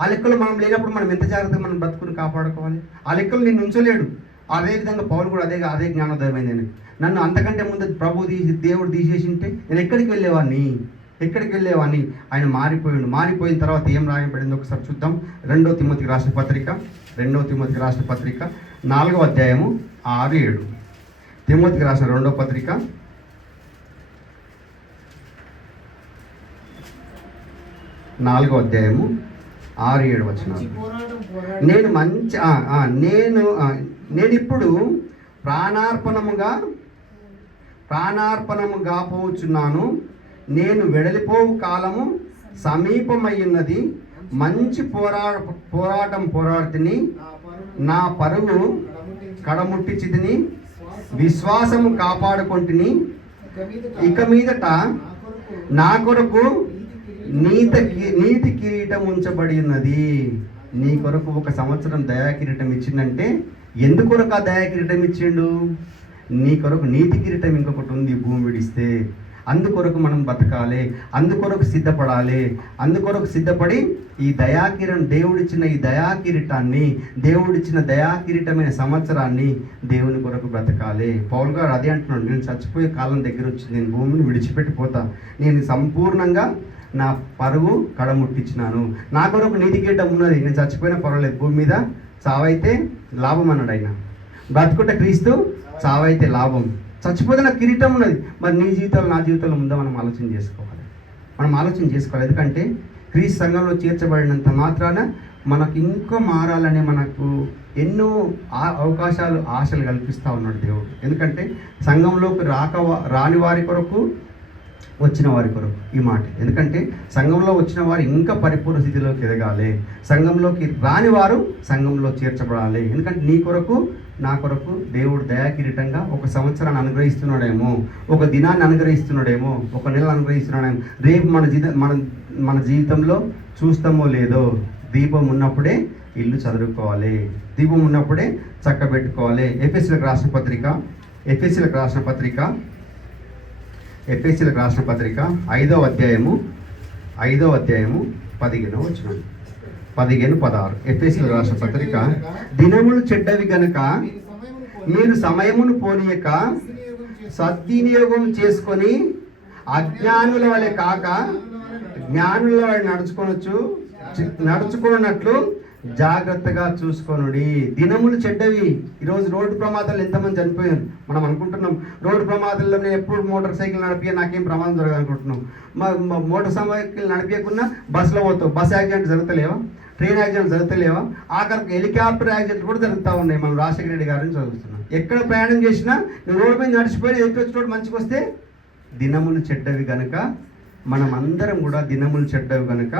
ఆ లెక్కలో మనం లేనప్పుడు మనం ఎంత జాగ్రత్తగా మనం బ్రతుకుని కాపాడుకోవాలి? ఆ లెక్కలో నేను ఉంచలేడు. అదేవిధంగా పౌలు కూడా అదే జ్ఞానోదయమైంది. నన్ను అంతకంటే ముందు దేవుడు తీసేసింటే నేను ఎక్కడికి వెళ్ళేవాడిని? ఆయన మారిపోయిన తర్వాత ఏం రాయబడింది ఒకసారి చూద్దాం. 2 తిమోతికి రాసిన పత్రిక 4వ అధ్యాయము 6-7. తిమోతికి రాసిన 2వ పత్రిక 4వ అధ్యాయము 6-7 వచనాలు. నేనిప్పుడు ప్రాణార్పణముగా పోవచ్చున్నాను, నేను వెడలిపోవు కాలము సమీపమయ్యున్నది, మంచి పోరాటం పోరాడుతుని, నా పరుగు కడముట్టించితిని, విశ్వాసము కాపాడుకుంటుని, ఇక మీదట నా కొరకు నీతి కిరీటం ఉంచబడి ఉన్నది. నీ కొరకు 1 సంవత్సరం దయా కిరీటం ఇచ్చిందంటే ఎందుకొరకు ఆ దయా కిరీటం ఇచ్చిండు? నీ కొరకు నీతి కిరీటం ఇంకొకటి ఉంది భూమి విడిస్తే. అందుకొరకు మనం బతకాలి, అందుకొరకు సిద్ధపడి ఈ దేవుడిచ్చిన ఈ దయాకిరీటాన్ని, దేవుడిచ్చిన దయాకిరీటమైన సంవత్సరాన్ని దేవుని కొరకు బ్రతకాలి. పౌలు గారు అదే అంటున్నాడు, నేను చచ్చిపోయే కాలం దగ్గర వచ్చింది, నేను భూమిని విడిచిపెట్టిపోతా, నేను సంపూర్ణంగా నా పరుగు కడముట్టించినాను, నా కొరకు నీతి కిరీటం ఉన్నది, నేను చచ్చిపోయినా పర్వాలేదు, భూమి మీద చావైతే లాభం అన్నాడు ఆయన. బ్రతుకుంటే క్రీస్తు, చావైతే లాభం. చచ్చిపోతే నాకు కిరీటం ఉన్నది. మరి నీ జీవితంలో నా జీవితంలో ముందు మనం ఆలోచన చేసుకోవాలి. ఎందుకంటే క్రీస్తు సంఘంలో చేర్చబడినంత మాత్రాన మనకు ఇంకా మారాలనే మనకు ఎన్నో అవకాశాలు, ఆశలు కల్పిస్తూ ఉన్నాడు దేవుడు. ఎందుకంటే సంఘంలోకి రాని వారి కొరకు, వచ్చిన వారి కొరకు ఈ మాట. ఎందుకంటే సంఘంలో వచ్చిన వారు ఇంకా పరిపూర్ణ స్థితిలోకి ఎదగాలి, సంఘంలోకి రాని వారు సంఘంలో చేర్చబడాలి. ఎందుకంటే నీ కొరకు, నా కొరకు దేవుడు దయాకిరీటంగా 1 సంవత్సరాన్ని అనుగ్రహిస్తున్నాడేమో, 1 దినాన్ని అనుగ్రహిస్తున్నాడేమో, 1 నెల అనుగ్రహిస్తున్నాడేమో. రేపు మన జీవితంలో చూస్తామో లేదో, దీపం ఉన్నప్పుడే ఇల్లు చదువుకోవాలి, దీపం ఉన్నప్పుడే చక్కబెట్టుకోవాలి. ఎఫెసీయులకు రాసిన పత్రిక 5వ అధ్యాయము 15వ వచనం, 15-16. ఎఫెసీయులకు రాసిన పత్రిక, దినములు చెడ్డవి గనుక మీరు సమయమును పోనీయక సద్వినియోగం చేసుకొని అజ్ఞానుల వలె కాక జ్ఞానుల వలె నడుచుకున్నట్లు జాగ్రత్తగా చూసుకొనుడి. దినములు చెడ్డవి. ఈరోజు రోడ్డు ప్రమాదాలు ఎంతమంది చనిపోయారు? మనం అనుకుంటున్నాం రోడ్డు ప్రమాదాల్లో నేను ఎప్పుడు మోటార్ సైకిల్ నడిపి నాకేం ప్రమాదం జరగదు అనుకుంటున్నాం. మోటార్ సైకిల్ నడిపేయకుండా బస్సులో పోతావు, బస్ యాక్సిడెంట్ జరుగుతలేవా? ట్రైన్ యాక్సిడెంట్ జరుగుతలేవా? ఆఖరికి హెలికాప్టర్ యాక్సిడెంట్ కూడా జరుగుతూ ఉన్నాయి. మనం రాజశేఖర రెడ్డి గారిని చదువుతున్నాం. ఎక్కడ ప్రయాణం చేసినా నువ్వు రోడ్డు మీద నడిచిపోయి ఎక్కొచ్చేటోడు మంచిగా వస్తే దినములు చెడ్డవి కనుక మనమందరం కూడా దినములు చెడ్డవి కనుక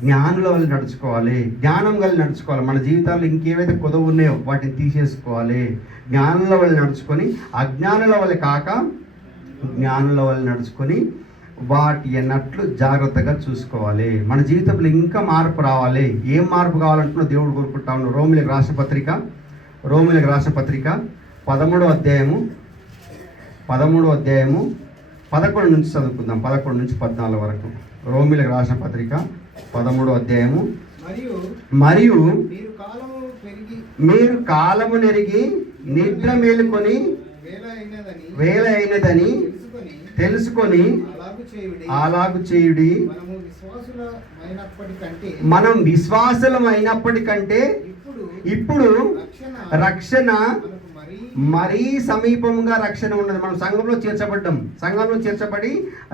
జ్ఞానుల వల్ల నడుచుకోవాలి, జ్ఞానం వల్ల నడుచుకోవాలి. మన జీవితాల్లో ఇంకేవైతే కొదవు ఉన్నాయో వాటిని తీసేసుకోవాలి. జ్ఞానుల వల్ల నడుచుకొని అజ్ఞానుల వల్ల కాక జ్ఞానుల వల్ల నడుచుకొని వాటి అన్నట్లు జాగ్రత్తగా చూసుకోవాలి. మన జీవితంలో ఇంకా మార్పు రావాలి. ఏం మార్పు కావాలంటున్నా దేవుడు కోరుకుంటా ఉన్నాడు. రోమిలకు రాసిన పత్రిక 13వ అధ్యాయము 11 నుంచి చదువుకుందాం. 11 నుంచి 14 వరకు. రోమిలకు రాసిన పత్రిక 13వ అధ్యాయము. మరియు మీరు కాలము నెరిగి నిద్ర మేలుకొని వేళ అయినదని తెలుసుకొని అలాగు చేయుడి. మనం విశ్వాసులమైనప్పటికంటే ఇప్పుడు రక్షణ మరీ సమీపంగా రక్షణ ఉన్నది. మనం సంఘంలో చేర్చబడి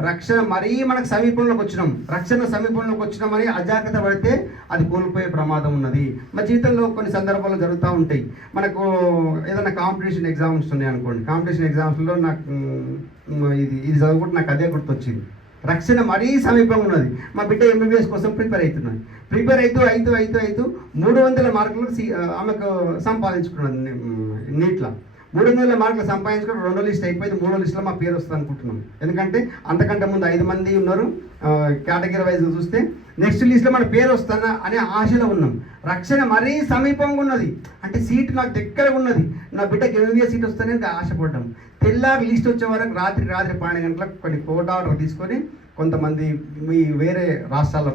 రక్షణ మరీ మనకు సమీపంలోకి వచ్చినాం. రక్షణ సమీపంలోకి వచ్చినామని అజాగ్రత్త పడితే అది కోల్పోయే ప్రమాదం ఉన్నది. మన జీవితంలో కొన్ని సందర్భాలు జరుగుతూ ఉంటాయి. మనకు ఏదైనా కాంపిటీషన్ ఎగ్జామ్స్ ఉన్నాయి అనుకోండి. కాంపిటీషన్ ఎగ్జామ్స్లో నాకు ఇది చదువుకుంటే నాకు అదే గుర్తొచ్చింది. రక్షణ మరీ సమీపంగా ఉన్నది. మా బిడ్డ ఎంబీబీఎస్ కోసం ప్రిపేర్ అవుతూ 300 మార్కులు ఆమెకు సంపాదించుకున్నది. నీట్లో 300 మార్కులు సంపాదించుకుని 2వ లిస్ట్ అయిపోయింది. 3వ లిస్టులో మా పేరు వస్తుంది అనుకుంటున్నాం. ఎందుకంటే అంతకంటే ముందు 5 మంది ఉన్నారు. కేటగిరీ వైజ్ చూస్తే నెక్స్ట్ లిస్ట్లో మన పేరు వస్తానా అనే ఆశలో ఉన్నాం. రక్షణ మరీ సమీపంగా ఉన్నది. అంటే సీటు నాకు దగ్గరగా ఉన్నది. నా బిడ్డకి ఎంబీబీఎస్ సీట్ వస్తానే ఆశపడ్డాం. తెల్లారి లిస్ట్ వచ్చే వరకు రాత్రి 12 గంటలకు కొన్ని కోర్టు ఆర్డర్ తీసుకొని కొంతమంది ఈ వేరే రాష్ట్రాల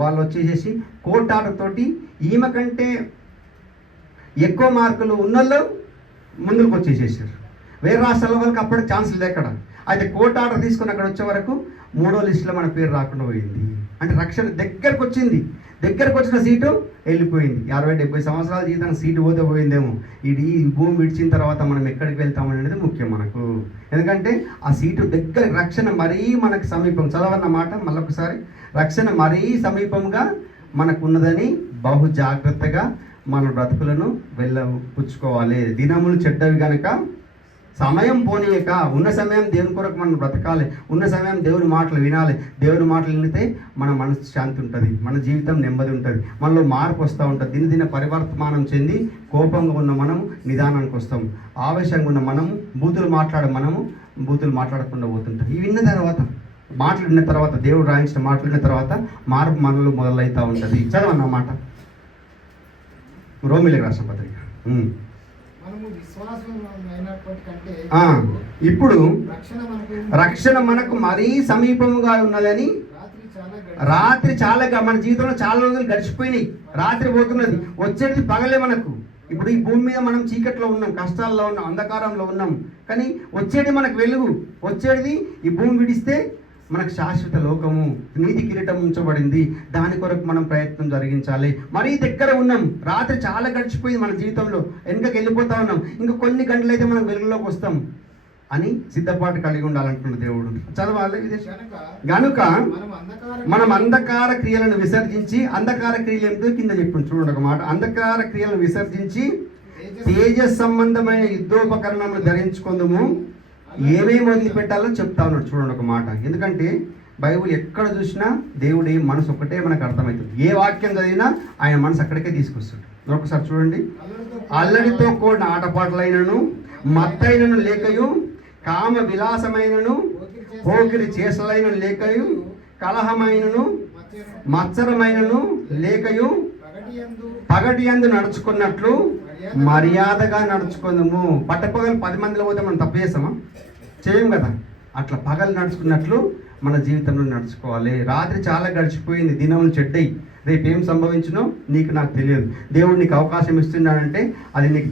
వాళ్ళు వచ్చేసేసి కోర్టు ఆర్డర్ తోటి ఈమె కంటే ఎక్కువ మార్కులు ఉన్నోళ్ళు ముందుకు వచ్చేసేసారు. వేరే రాష్ట్రాల వాళ్ళకి అప్పటికి ఛాన్స్ లేక్కడ. అయితే కోర్టు ఆర్డర్ తీసుకుని అక్కడ వచ్చే వరకు 3వ లిస్టులో మన పేరు రాకుండా పోయింది. అంటే రక్షణ దగ్గరకు వచ్చిన సీటు వెళ్ళిపోయింది. 60-70 సంవత్సరాల జీవితానికి సీటు పోతే పోయిందేమో. ఈ భూమి విడిచిన తర్వాత మనం ఎక్కడికి వెళ్తామనేది ముఖ్యం మనకు. ఎందుకంటే ఆ సీటు దగ్గర రక్షణ మరీ మనకు సమీపం. చదవన్న మాట మళ్ళొకసారి. రక్షణ మరీ సమీపంగా మనకు ఉన్నదని బహు జాగ్రత్తగా మన బ్రతుకులను పుచ్చుకోవాలి. దినములు చెడ్డవి కనుక సమయం పోనీయక ఉన్న సమయం దేవుని కొరకు మనం బ్రతకాలి. ఉన్న సమయం దేవుని మాటలు వినాలి. దేవుని మాటలు వినితే మన మనసు శాంతి ఉంటుంది, మన జీవితం నెమ్మది ఉంటుంది, మనలో మార్పు వస్తూ ఉంటుంది. దినదిన పరివర్తమానం చెంది కోపంగా ఉన్న మనము నిదానానికి వస్తాం. ఆవేశంగా ఉన్న మనము బూతులు మాట్లాడకుండా పోతుంటాం. ఇవి విన్న తర్వాత దేవుడు రాయించిన మాటలు విన్న తర్వాత మార్పు మనలో మొదలవుతూ ఉంటుంది. చదవన్నమాట రోమిలకు రాసిన పత్రిక. ఇప్పుడు రక్షణ మనకు మరీ సమీపముగా ఉన్నదని. రాత్రి చాలా మన జీవితంలో చాలా రోజులు గడిచిపోయినాయి. రాత్రి పోతున్నది, వచ్చేది పగలే మనకు. ఇప్పుడు ఈ భూమి మీద మనం చీకట్లో ఉన్నాం, కష్టాల్లో ఉన్నాం, అంధకారంలో ఉన్నాం. కానీ వచ్చేది మనకు వెలుగు. వచ్చేది ఈ భూమి విడిస్తే మనకు శాశ్వత లోకము, నీతి కిరీటం ఉంచబడింది. దాని కొరకు మనం ప్రయత్నం జరిగించాలి. మరీ దగ్గర ఉన్నాం. రాత్రి చాలా గడిచిపోయింది మన జీవితంలో, వెనుకకి వెళ్ళిపోతా ఉన్నాం. ఇంకా కొన్ని గంటలైతే మనం వెలుగులోకి వస్తాం అని సిద్ధపాటు కలిగి ఉండాలంటున్న దేవుడు. చదవాలి. గనుక మనం అంధకార క్రియలను విసర్జించి, అంధకార క్రియలు ఏమిటో కింద చెప్పండి చూడండి ఒక మాట. అంధకార క్రియలను విసర్జించి తేజస్ సంబంధమైన యుద్ధోపకరణములు ధరించుకుందాము. ఏమేమి వదిలిపెట్టాలో చెప్తా ఉన్నాడు చూడండి ఒక మాట. ఎందుకంటే బైబుల్ ఎక్కడ చూసినా దేవుడి మనసు ఒకటే మనకు అర్థమవుతుంది. ఏ వాక్యం చదివినా ఆయన మనసు అక్కడికే తీసుకొస్తాడు. ఒకసారి చూడండి. అల్లడితో కూడిన ఆటపాటలైనను, మత్తైనను లేకయు, కామ విలాసమైనను, పోకిరి చేసలైన లేకయు, కలహమైనను, మత్సరమైనను లేకయు, పగటి యందు నడుచుకున్నట్లు మర్యాదగా నడుచుకుందాము. పట్టపగలు 10 మందిలో పోతే మనం తప్పు చేస్తామా? చేయం కదా. అట్లా పగలు నడుచుకున్నట్లు మన జీవితంలో నడుచుకోవాలి. రాత్రి చాలా గడిచిపోయింది, దినములు చెడ్డయి. రేపు ఏం సంభవించునో నాకు తెలియదు. దేవుడు నీకు అవకాశం ఇస్తున్నాడంటే అది నీకు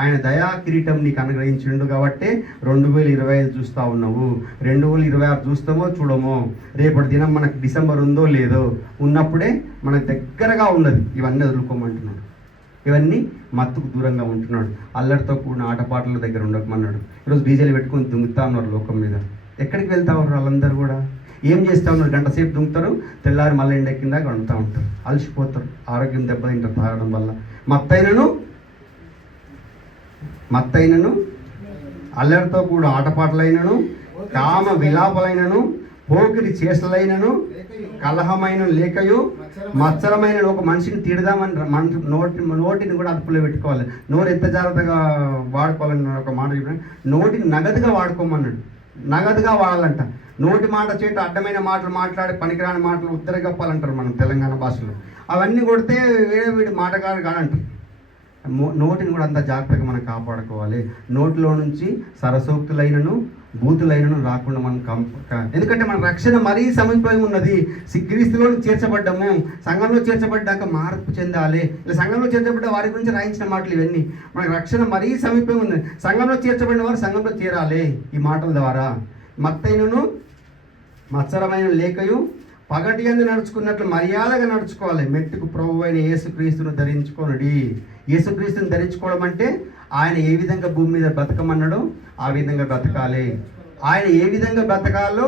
ఆయన దయా కిరీటం నీకు అనుగ్రహించిండు కాబట్టి 2025 చూస్తూ ఉన్నావు. 2026 చూస్తామో చూడమో. రేపటి దినం మనకు డిసెంబర్ ఉందో లేదో, ఉన్నప్పుడే మనకు దగ్గరగా ఉన్నది. ఇవన్నీ వదులుకోమంటున్నాడు. ఇవన్నీ మత్తుకు దూరంగా ఉంటున్నాడు. అల్లరితో కూడిన ఆటపాటల దగ్గర ఉండకమన్నాడు. ఈరోజు డీజేలు పెట్టుకొని దుంగుతా ఉన్నారు లోకం మీద. ఎక్కడికి వెళ్తా ఉన్నారు వాళ్ళందరూ కూడా? ఏం చేస్తూ ఉన్నారు? గంట సేపు దుంగుతారు, తెల్లారి మళ్ళీ ఎండెక్కిందా వండుతూ ఉంటారు, అలసిపోతారు, ఆరోగ్యం దెబ్బతింటారు తాగడం వల్ల. మత్తైనను అల్లరితో కూడా ఆటపాటలైనను, కామ విలాపలైనను, పోకిరి చేసలైనను లేకయు కలహమైన లేకయు మత్సరమైన ఒక మనిషిని తిడదామని నోటిని కూడా అదుపులో పెట్టుకోవాలి. నోరు ఎంత జాగ్రత్తగా వాడుకోవాలని ఒక మాట చెప్పిన, నోటిని నగదుగా వాడుకోమన్నాడు. నగదుగా వాడాలంట. నోటి మాట చేట అడ్డమైన మాటలు మాట్లాడి పనికిరాని మాటలు ఉత్తరగప్పాలంటారు మనం తెలంగాణ భాషలో. అవన్నీ కొడితే వీడి మాటగాడు కాడంటారు. నోటిని కూడా అంత జాగ్రత్తగా మనం కాపాడుకోవాలి. నోటిలో నుంచి సరసోక్తులైనను బూతులైనను రాకుండా మనం ఎందుకంటే మన రక్షణ మరీ సమీపం ఉన్నది. క్రీస్తులో చేర్చబడ్డాము. సంఘంలో చేర్చబడ్డాక మార్పు చెందాలి. ఇలా సంఘంలో చేర్చబడ్డ వారి గురించి రాయించిన మాటలు ఇవన్నీ. మనకు రక్షణ మరీ సమీపం ఉంది. సంఘంలో చేర్చబడిన వారు సంఘంలో చేరాలి. ఈ మాటల ద్వారా మత్తైనను మత్సరమైన లేకయు పగటి యందు నడుచుకున్నట్లు మర్యాదగా నడుచుకోవాలి. మెట్టుకు ప్రభువు అయిన యేసుక్రీస్తును ధరించుకోనుడి. యేసుక్రీస్తుని ధరించుకోవడం అంటే ఆయన ఏ విధంగా భూమి మీద బ్రతకమన్నాడో ఆ విధంగా బ్రతకాలి. ఆయన ఏ విధంగా బ్రతకాలో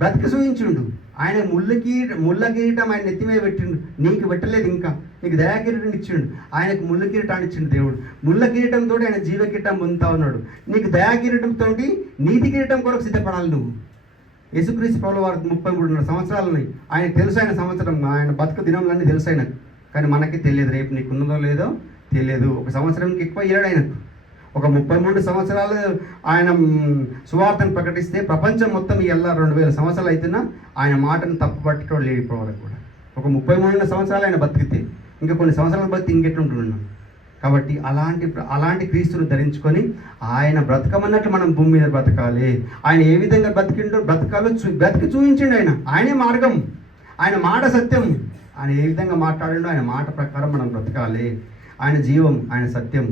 బ్రతికి చూయించుండు. ఆయన ముళ్ళ కిరీటం ఆయన నెత్తి మీద పెట్టిండు. నీకు పెట్టలేదు, ఇంకా నీకు దయా కిరీటం ఇచ్చిండు. ఆయనకు ముళ్ళ కిరీటాన్ని ఇచ్చిండు దేవుడు. ముళ్ళ కిరీటంతో ఆయన జీవ కిరీటం పొందుతా ఉన్నాడు. నీకు దయా కిరీటంతో నీతి కిరీటం కొరకు సిద్ధపడాలి నువ్వు. యేసుక్రీస్తు ప్రభువు వారికి 33 సంవత్సరాలు ఉన్నాయి. ఆయనకు తెలుసు ఆయన సంవత్సరం, ఆయన బతుకు దినంలన్నీ తెలుసు ఆయనకు. కానీ మనకి తెలియదు. రేపు నీకు ఉన్నదో లేదో తెలియదు. ఒక సంవత్సరంకి ఎక్కువ ఇయ్యాడు ఆయనకు. ఒక 33 సంవత్సరాలు ఆయన సువార్తను ప్రకటిస్తే ప్రపంచం మొత్తం ఇలా 2000 సంవత్సరాలు అవుతున్నా ఆయన మాటను తప్పు పట్టడం లేదు ఇప్పటివరకు కూడా. ఒక 33 సంవత్సరాలు ఆయన బతికితే ఇంకా కొన్ని సంవత్సరాలు బతికి ఇంకెట్లుంటున్నాం. కాబట్టి అలాంటి క్రీస్తును ధరించుకొని ఆయన బ్రతకమన్నట్లు మనం భూమి మీద బ్రతకాలి. ఆయన ఏ విధంగా బ్రతికిండో బ్రతకాలో బ్రతికి చూపించండి. ఆయనే మార్గం, ఆయన మాట సత్యం. ఆయన ఏ విధంగా మాట్లాడిండో ఆయన మాట ప్రకారం మనం బ్రతకాలి. ఆయన జీవం, ఆయన సత్యం.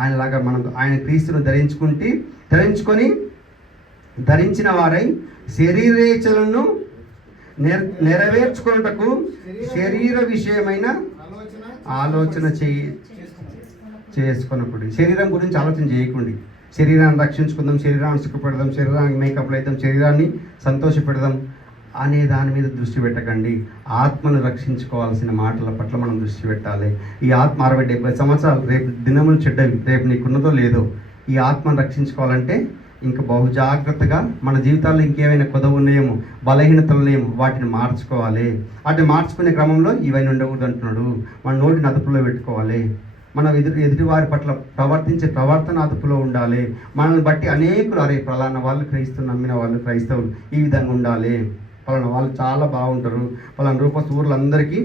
ఆయనలాగా మనం ఆయన క్రీస్తును ధరించుకొని ధరించిన వారై శరీరేచ్ఛలను నెరవేర్చుకొనుటకు శరీర విషయమైన ఆలోచన చేసుకున్నప్పుడు శరీరం గురించి ఆలోచన చేయకండి. శరీరాన్ని రక్షించుకుందాం, శరీరాన్ని సుఖపెడదాం, శరీరానికి మేకప్లు అవుతాం, శరీరాన్ని సంతోషపెడదాం అనే దాని మీద దృష్టి పెట్టకండి. ఆత్మను రక్షించుకోవాల్సిన మాటల పట్ల మనం దృష్టి పెట్టాలి. ఈ ఆత్మ 60-70 సంవత్సరాలు రేపు దినములు చెడ్డవి, రేపు నీకున్నదో లేదో. ఈ ఆత్మను రక్షించుకోవాలంటే ఇంకా బహు జాగ్రత్తగా మన జీవితాల్లో ఇంకేమైనా కొదవ ఉన్నాయేమో, బలహీనతలు ఉన్నాయేమో వాటిని మార్చుకోవాలి. వాటిని మార్చుకునే క్రమంలో ఇవన్నీ ఉండకూడదు అంటున్నాడు. మన నోటిని అదుపులో పెట్టుకోవాలి. మనం ఎదుటి వారి పట్ల ప్రవర్తించే ప్రవర్తన అదుపులో ఉండాలి. మనల్ని బట్టి అనేకులు అరే ఫలానా వాళ్ళు క్రైస్తవులు, నమ్మిన వాళ్ళు క్రైస్తవులు ఈ విధంగా ఉండాలి, ఫలానా వాళ్ళు చాలా బాగుంటారు, ఫలానా రూపస్ ఊర్లందరికీ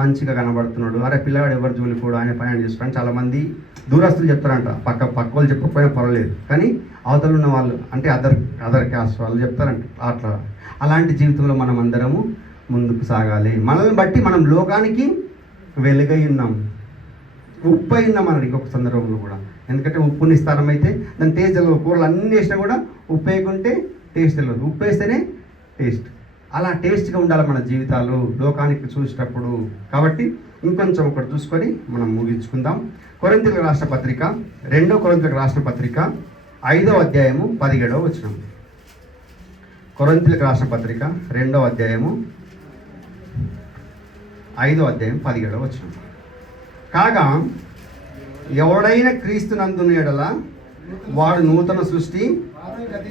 మంచిగా కనబడుతున్నాడు, అరే పిల్లవాడు ఎవరు జోలి కూడా ఆయన పని చేసుకోవడానికి చాలామంది దూరస్తులు చెప్తారంట. పక్క వాళ్ళు చెప్పకపోయినా పర్వాలేదు, కానీ అవతల ఉన్న వాళ్ళు అంటే అదర్ క్యాస్ట్ వాళ్ళు చెప్తారంట. అలాంటి జీవితంలో మనం అందరము ముందుకు సాగాలి. మనల్ని బట్టి మనం లోకానికి వెలుగై ఉన్నాం, ఉప్పు అయి ఉన్నాం అన్నాడు ఇంకొక సందర్భంలో కూడా. ఎందుకంటే ఉప్పు నిస్తారం అయితే దాని టేస్ట్ తెలియదు. కూరలు అన్నీ వేసినా కూడా ఉప్పు వేయకుంటే టేస్ట్ తెలియదు, ఉప్పు వేస్తేనే టేస్ట్. అలా టేస్ట్గా ఉండాలి మన జీవితాలు లోకానికి చూసేటప్పుడు. కాబట్టి ఇంకొంచెం ఒకటి చూసుకొని మనం ముగించుకుందాం. కొరింథీయులకు రాసిన పత్రిక 2 కొరింథీయులకు రాసిన పత్రిక 5వ అధ్యాయము 17వ వచనం. కొరింథీయులకు రాసిన పత్రిక 2వ అధ్యాయము 5వ అధ్యాయం 17వ వచనం. కాగా ఎవడైనా క్రీస్తునందున ఎడల వాడు నూతన సృష్టి,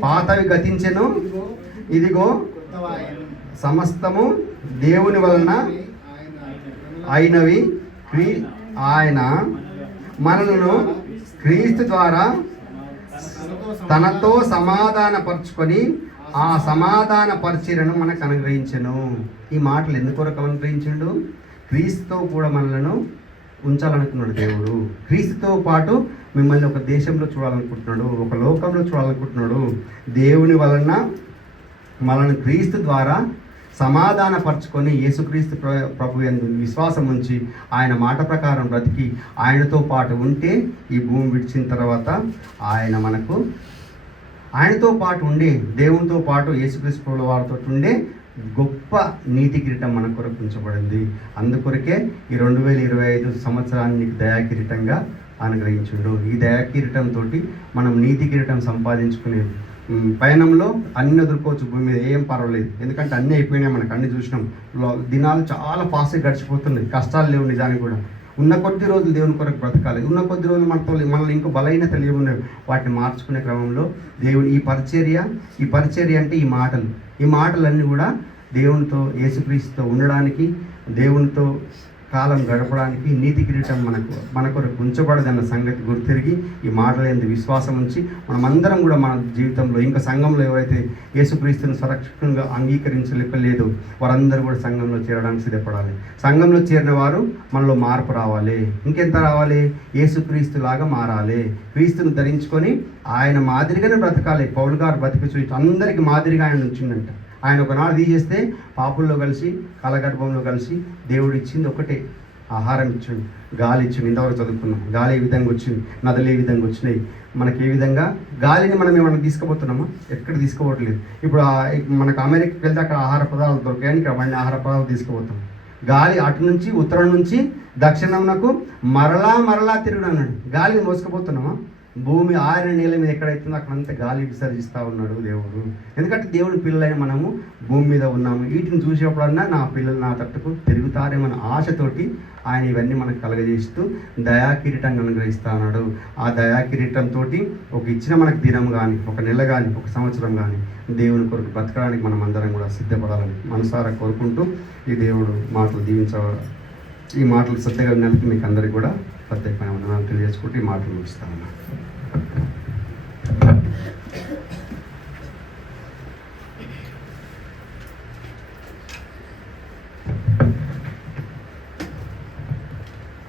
పాతవి గతించెను, ఇదిగో సమస్తము దేవుని వలన అయినవి. ఆయన మనలను క్రీస్తు ద్వారా తనతో సమాధానపరుచుకొని ఆ సమాధాన పరిచర్యను మనకు అనుగ్రహించెను. ఈ మాటలు ఎందుకొరకు అనుగ్రహించిండు? క్రీస్తుతో కూడా మనలను ఉంచాలనుకున్నాడు దేవుడు. క్రీస్తుతో పాటు మిమ్మల్ని ఒక దేశంలో చూడాలనుకుంటున్నాడు, ఒక లోకంలో చూడాలనుకుంటున్నాడు. దేవుని వలన మనల్ని క్రీస్తు ద్వారా సమాధానపరచుకొని యేసుక్రీస్తు ప్రభు యందు విశ్వాసం ఉంచి ఆయన మాట ప్రకారం బ్రతికి ఆయనతో పాటు ఉంటే ఈ భూమి విడిచిన తర్వాత ఆయనతో పాటు ఉండే దేవునితో పాటు యేసుక్రీస్తు ప్రభు వారితో ఉండే గొప్ప నీతి కిరీటం మన కొరకు ఉంచబడింది. అందుకొరకే ఈ 2025 సంవత్సరాన్ని దయా కిరీటంగా అనుగ్రహించుండు. ఈ దయా కిరీటంతో మనం నీతి కిరీటం సంపాదించుకునే పయనంలో అన్ని ఎదుర్కోవచ్చు. భూమి మీద ఏం పర్వాలేదు, ఎందుకంటే అన్నీ అయిపోయినాయి. మనకు అన్ని చూసినాం. దినాలు చాలా ఫాస్ట్గా గడిచిపోతున్నాయి, కష్టాలు లేవు నిజానికి కూడా. ఉన్న కొద్ది రోజులు దేవుని కొరకు బ్రతకాలి. ఉన్న కొద్ది రోజులు మనల్ని ఇంకో బలహీనతలు ఏమున్నాయి వాటిని మార్చుకునే క్రమంలో దేవుడు ఈ పరిచర్య అంటే ఈ మాటలన్నీ కూడా దేవునితో యేసుక్రీస్తుతో ఉండడానికి, దేవునితో కాలం గడపడానికి నీతి కిరీటం మన కొరకు ఉంచబడదన్న సంగతి గుర్తిరిగి ఈ మాటల యందు విశ్వాసం ఉంచి మనమందరం కూడా మన జీవితంలో ఇంకా సంఘంలో ఎవరైతే యేసుక్రీస్తుని సురక్షితంగా అంగీకరించలేదో వారందరూ కూడా సంఘంలో చేరడానికి సిద్ధపడాలి. సంఘంలో చేరిన వారు మనలో మార్పు రావాలి. ఇంకెంత రావాలి? యేసుక్రీస్తులాగా మారాలి. క్రీస్తుని ధరించుకొని ఆయన మాదిరిగానే బ్రతకాలి. పౌలు గారు బతికి చూసి అందరికీ మాదిరిగా ఆయన ఉంచిందంట. ఆయన ఒకనాడు తీసేస్తే పాపుల్లో కలిసి కాలగర్భంలో కలిసి దేవుడు ఇచ్చింది ఒకటే, ఆహారం ఇచ్చిండు, గాలి ఇచ్చిండు. ఇంతవరకు చదువుకున్నాం. గాలి ఏ విధంగా వచ్చింది, నదులు ఏ విధంగా వచ్చినాయి, మనకి ఏ విధంగా గాలిని మనం ఏమన్నా తీసుకుపోతున్నామా? ఎక్కడ తీసుకోవట్లేదు. ఇప్పుడు మనకు అమెరికాకి వెళ్తే అక్కడ ఆహార పదార్థాలు దొరికాయని ఇక్కడ మళ్ళీ ఆహార పదార్థాలు తీసుకుపోతాం. గాలి అటు నుంచి ఉత్తరం నుంచి దక్షిణంకు మరలా తిరుగుడు అన్నాడు. గాలిని మోసుకుపోతున్నామా? భూమి ఆరిన నేల మీద ఎక్కడైతుందో అక్కడంతా గాలి విసర్జిస్తూ ఉన్నాడు దేవుడు. ఎందుకంటే దేవుని పిల్లలైన మనము భూమి మీద ఉన్నాము. వీటిని చూసేప్పుడన్నా నా పిల్లలు నా తట్టుకు తిరుగుతారేమన్న ఆశతోటి ఆయన ఇవన్నీ మనకు కలగజేస్తూ దయాకిరీటాన్ని అనుగ్రహిస్తూ ఉన్నాడు. ఆ దయాకిరీటంతో ఒక ఇచ్చిన మనకు దినం కానీ, ఒక నెల కానీ, ఒక సంవత్సరం కానీ దేవుని కొరకు బ్రతకడానికి మనం అందరం కూడా సిద్ధపడాలని మనసారా కోరుకుంటూ ఈ దేవుడు మాటలు ఈ మాటలు శ్రద్ధగా విన్నందుకు మీకు అందరికీ కూడా ప్రత్యేకమైన వందనాలు తెలియజేసుకుంటూ ఈ మాటలు ముగిస్తాను.